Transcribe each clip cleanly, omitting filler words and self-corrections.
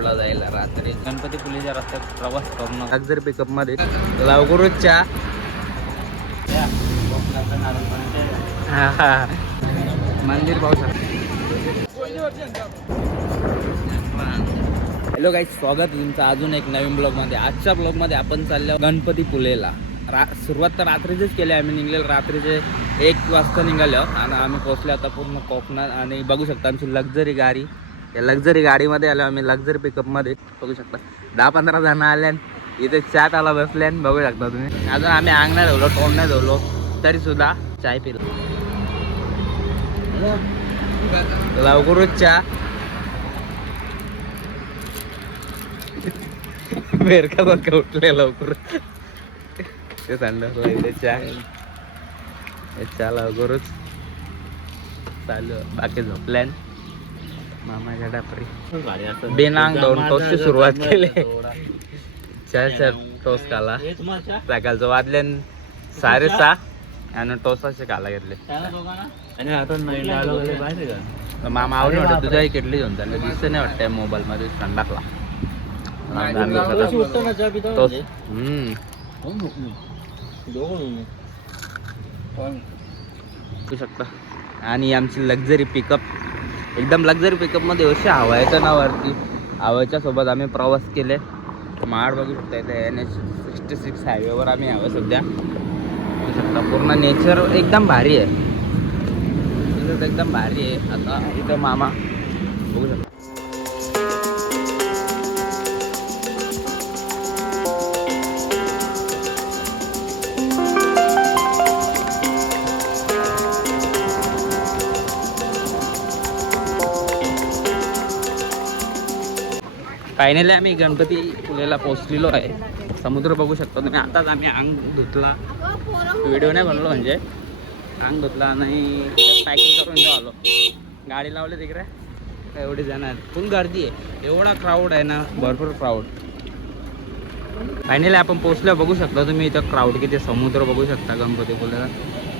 ला जायला रात्री गणपतीपुलेच्या रस्त्यात प्रवास करून लक्झरी पिकअप मध्ये लवकरच्या मंदिर पाहू शकतो. हॅलो गाईज, स्वागत आहे तुमचं अजून एक नवीन ब्लॉगमध्ये. आजच्या ब्लॉगमध्ये आपण चाललो गणपतीपुलेला. सुरुवात तर रात्रीचीच केली. आम्ही निघलेलो रात्रीचे 1 वाजता निघालो आणि आम्ही पोहोचलो आता पूर्ण कोकणात. आणि बघू शकता आमची लक्झरी गाडी. या लक्झरी गाडीमध्ये आलो आम्ही, लक्झरी पिकअपमध्ये. बघू शकता 10-15 जण आल्यान इथे चाट आला बसल्यान. बघू शकता तुम्ही. अजून आम्ही अंग नाही धुवलो, तोंड नाही धुवलो, तरी सुद्धा चाय पिलो. लवकरच चहा बेरका बघ उठले लवकर. ते सांडलं चहा लवकरच चालू. बाकी झोपल्यान मामाच्या डापरी बेनांग 2 टोस्टची सुरुवात केली. 4 टोस्ट खाला. सकाळचं वाजल्यान 6:30 आणि टोस्टाचे खाला घेतले. मामा आवडे वाटत तुझ्या किटली घेऊन चालले. दिसत नाही वाटतं मोबाईल मध्ये संडासला. शकता. आणि आमची लक्झरी पिकअप एकदम लक्झरी पिकअप मध्ये अशी हवायच्या नावावरती हवायच्या सोबत आम्ही प्रवास केले. माड बघू शकता. इथे NH-66 हायवेवर आम्ही हवं सध्या. बघू शकता पूर्ण नेचर एकदम भारी आहे. एकदम भारी आहे. आता इथं मामा बघू शकता. फायनली आम्ही गणपतीपुलेला पोहोचलेलो आहे. समुद्र बघू शकतो तुम्ही. आताच आम्ही अंग धुतला. व्हिडिओ नाही बनलो म्हणजे अंग धुतला आणि पॅकिंग करून जाऊ आलो. गाडी लावली तिकडे. एवढी जण आहेत. फुल गर्दी आहे. एवढा क्राऊड आहे ना, भरपूर क्राऊड. फायनली आपण पोहोचलो. बघू शकता तुम्ही इथं क्राऊड किती. समुद्र बघू शकता गणपतीपुलेला.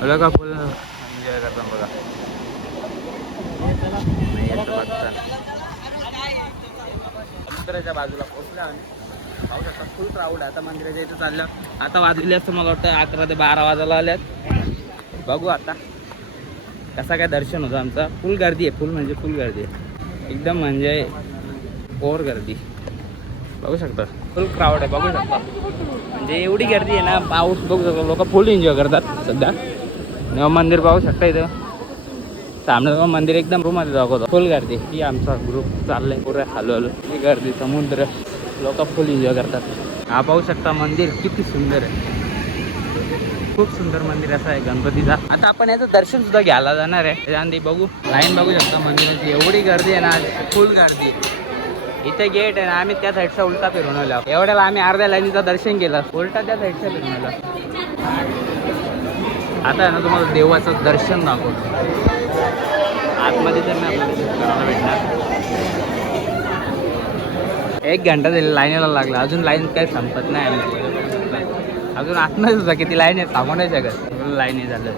बघा फुल एन्जॉय करता बघा. मंदिराच्या बाजूला पोहोचलो आम्ही. पाहू शकता फुल क्राऊड आहे. आता मंदिराच्या इथं चाललं. आता वाजले असतं मला वाटतं 11 ते 12 वाजायला आल्यात. बघू आता कसा काय दर्शन होतं आमचा. फुल गर्दी आहे. फुल म्हणजे फुल गर्दी आहे. एकदम म्हणजे ओव्हर गर्दी. बघू शकता फुल क्राऊड आहे. बघू शकता म्हणजे एवढी गर्दी आहे ना. पाऊस बघू शकता. लोक फुल एन्जॉय करतात सध्या. मंदिर पाहू शकता. इथं सामने मंदिर एकदम रूममध्ये दाखवतो. फुल गर्दी. ही आमचा ग्रुप चाललाय पुरे हळूहळू. ही गर्दी समुद्र. लोक फुल एन्जॉय करतात. हा पाहू शकता मंदिर किती सुंदर आहे. खूप सुंदर मंदिर असं आहे गणपतीचा. आता आपण याचं दर्शन सुद्धा घ्यायला जाणार आहे. त्याच्यानंतर बघू लाईन बघू शकता मंदिराची. एवढी गर्दी आहे ना, फुल गर्दी. इथे गेट आहे ना, आम्ही त्या साईडचा उलटा फिरून आलो. एवढ्याला आम्ही अर्ध्या लाईनीचं दर्शन केलं. उलटा त्या साईडचा फिरून आलो. आता आहे ना तुम्हाला देवाचं दर्शन दाखवतो. आतमध्ये तर नाही आपल्याला करायला भेटणार. 1 घंटा झाली लाईनीला लागला. अजून लाईन काही संपत नाही. अजून आतमध्ये सुद्धा किती लाईन आहे सांगू नाही शकत. लाईन आहे झालं.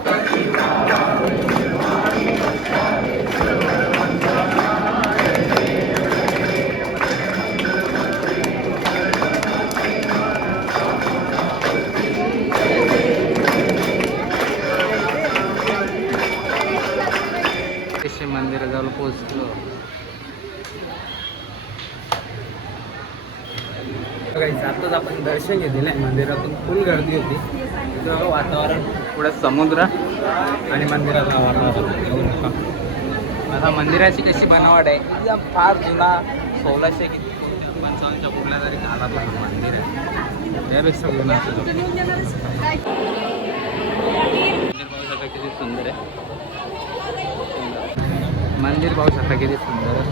मंदिराजवळ पोहोचलो. आताच आपण दर्शन घेतलेलं आहे मंदिरातून. फुल गर्दी होती. तिथं वातावरण पुढे समुद्र आणि मंदिराचं वातावरण. आता मंदिराची कशी बनावट आहे एकदम फार जुना 1655च्या कुठल्या तरी काळातलं मंदिर आहे. त्यापेक्षा जुना मंदिर पाहू शकता किती सुंदर आहे. मंदिर पाहू शकता किती सुंदर आहे.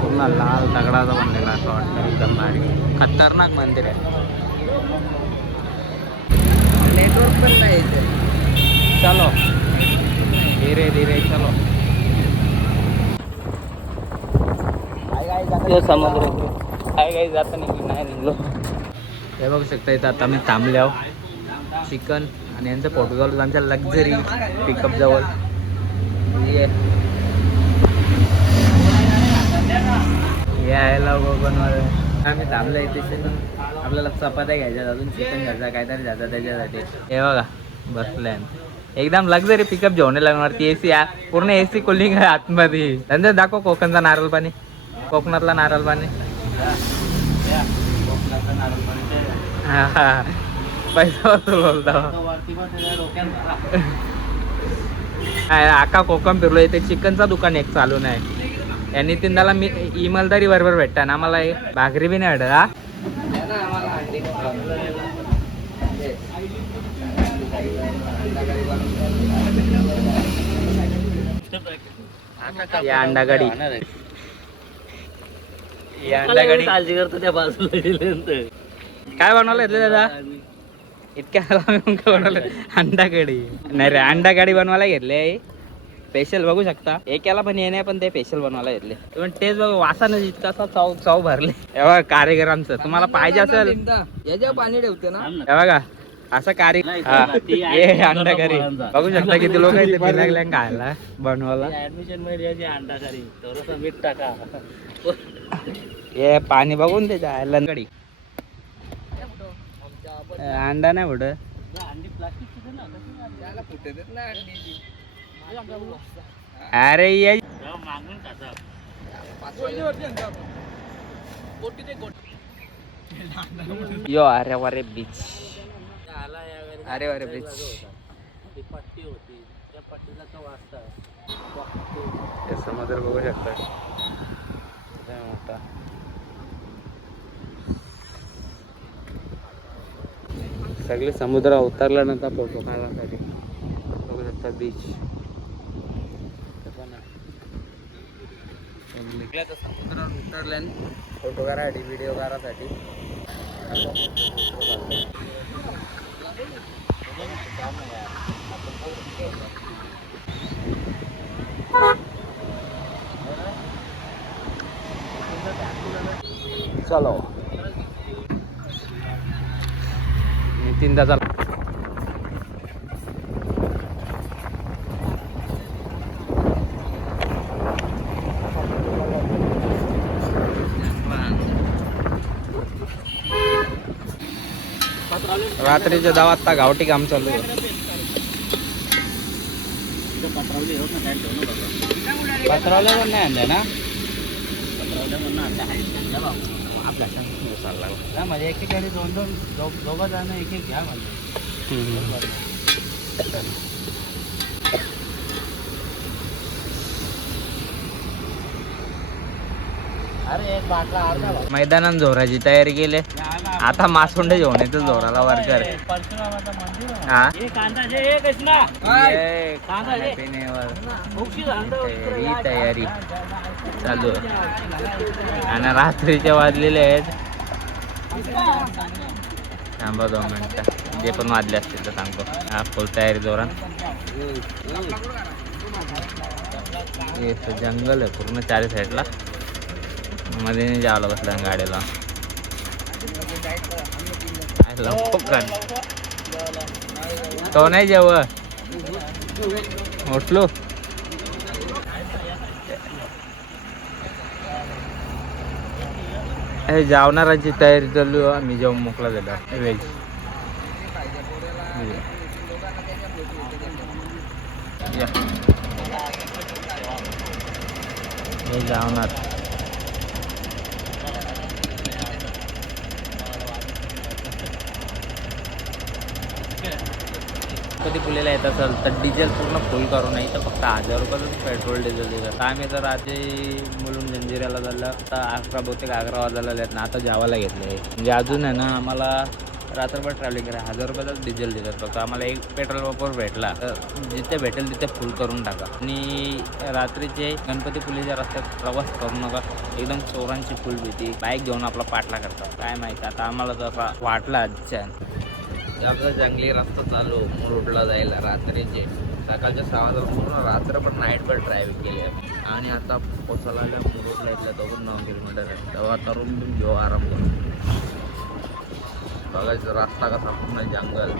पूर्ण लाल दगडाचा बनलेला असं वाटतं. एकदम भारी खतरनाक मंदिर आहे. नेटवर्क पण नाही इथे. चलो धीरे धीरे चलो. समुद्र काय काही जाता नाही निघलो. हे बघू शकता. इथं आता आम्ही थांबले आहोत. चिकन आणि यांचं फोटो झालं आमच्या लक्झरी पिकअप जवळ. यायला कोकणमध्ये आम्ही थांबलो इथे. आपल्याला चपात्या घ्यायच्या, अजून चिकन घ्यायचं, काहीतरी घ्यायचं त्याच्यासाठी. हे बघा बसले एकदम लक्झरी पिकअप घेऊन लागणारती. एसी पूर्ण एसी कुलिंग आहे आतमध्ये. त्यांना दाखव कोकणचा नारळ पाणी, कोकणातला नारळ पाणी. हा हा पैसा वसूल बोलता. आका कोकम फिरलो. इथे चिकनचा दुकान एक चालू नाही. या नितीनदाला मी इमालदारी बरोबर भेटता ना, आम्हाला भाकरी बी नाही भेटत. हा या अंडागाडी, या अंडागाडी काळजी करतो त्या बाजूला. काय बनवलं दादा इतक्या बनवलं? अंडागाडी नाही रे, अंडागाडी बनवायला घेतले स्पेशल. बघू शकता एकाला पण येणे, पण ते स्पेशल बनवायला घेतले. पण टेस्ट बघ, वासानं इतका चव चव भरले. हे बघा कारीगरांचं, तुम्हाला पाहिजे असेल याच्यावर पाणी ठेवते ना. हे बघा असं अंडा करी बघू शकता किती लोक लागले खायला बनवायला. ऍडमिशन मध्ये अंडा करी थोडंसं मीठ टाका. हे पाणी बघून त्याच्या आयला गडी अंडा नाही कुठं. अरे ये यो अरे वरे बीच, अरे वरे बीच. पट्टी होती त्या पट्टीला तो वाजता समुद्र बघू शकता मोठा. सगळे समुद्र उतरल्यानंतर फोटो काढण्यासाठी बघू शकता बीच. समुद्रावर उतरल्या फोटो करायसाठी, व्हिडिओ करायसाठी. चलो नितीन दादा रात्रीच्या 10 वाजता गावठी काम चालू आहे. पत्रावल्या पण नाही आणल्या ना, पत्रावल्या पण आणल्या आपल्या चालला म्हणजे एक ठिकाणी दोघं जण एक घ्या म्हणजे. मैदानात जोराची तयारी केली. आता मासोंडे घेऊन येतो जोराला वर्कर. हा तयारी चालू आणि रात्रीचे वाजलेले आहेत. थांबा 2 मिनिटं, जे पण वाजले असतील तर सांगतो. हा फुल तयारी जोरात. जंगल आहे पूर्ण 4 साईडला. मध्ये नाही जावं बसलं गाडीला. तो नाही जेव उठलो. जेवणाराची तयारी चालू. मी जेवण मोकळा झाला व्हेज. जेवणार कधी पुलेला येत असेल तर डिझेल पूर्ण फुल करू नाही तर फक्त 1000 रुपयाचं पेट्रोल डिझेल देतात. आम्ही तर आधी मुलून जंजिऱ्याला झालं तर 11 वाजायला आलेत ना. आता जावाला घेतले म्हणजे अजून आहे ना आम्हाला रात्रभर ट्रॅव्हलिंग करा. 1000 रुपयाचाच डिझेल देतात फक्त. आम्हाला एक पेट्रोल पंप भेटला तर जिथे भेटेल तिथे फुल करून टाका. आणि रात्रीचे गणपतीपुलेच्या रस्त्यात प्रवास करू नका. एकदम चोरांची फुल भीती. बाईक घेऊन आपला पाठला करतात काय माहिती. आता आम्हाला जसा वाटला आजच्या आपला जंगली रस्ता चालू मुरुडला जायला रात्रीचे. सकाळच्या 6 वाजता पूर्ण रात्रभर नाईटभर ड्रायव्हिंग केली आम्ही. आणि आता पोचायला आल्या मुरुडला. इथल्या 2-9 किलोमीटर आहे. तेव्हा तरुण घेऊ आराम करून बघायचं रस्ता कसा पूर्ण जंगल.